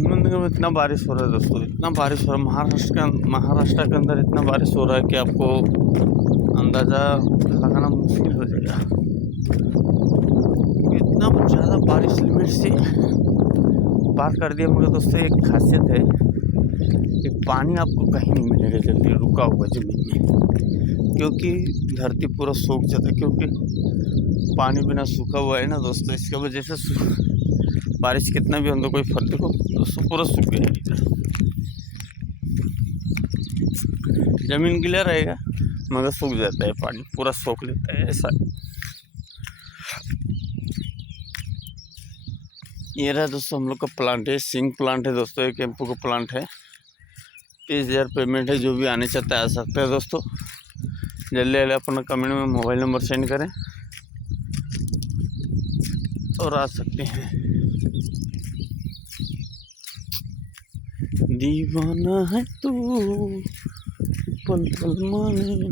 हिम्मतनगर में इतना बारिश हो रहा है दोस्तों, इतना बारिश हो रहा है। महाराष्ट्र के अंदर इतना बारिश हो रहा है कि आपको अंदाज़ा लगाना मुश्किल हो जाएगा। इतना ज़्यादा बारिश लिमिट से पार कर दिया। मगर दोस्तों एक खासियत है कि पानी आपको कहीं नहीं मिलेगा जल्दी रुका हुआ ज़मीन में, क्योंकि धरती पूरा सूख जाता है। क्योंकि पानी बिना सूखा हुआ है ना दोस्तों, इसकी वजह से बारिश कितना भी हो तो कोई फर्क देखो दोस्तों पूरा सूख गया इधर। ज़मीन गीला रहेगा मगर सूख जाता है, पानी पूरा सोख लेता है ऐसा। ये रहा दोस्तों हम लोग का प्लांट है, सिंग प्लांट है दोस्तों, एक एम्पू का प्लांट है। 30,000 पेमेंट है, जो भी आने चाहता है आ सकता है दोस्तों। जल्दी जल्दी अपना कमेंट में मोबाइल नंबर सेंड करें और आ सकते हैं। दीवाना है तू पल पल माने।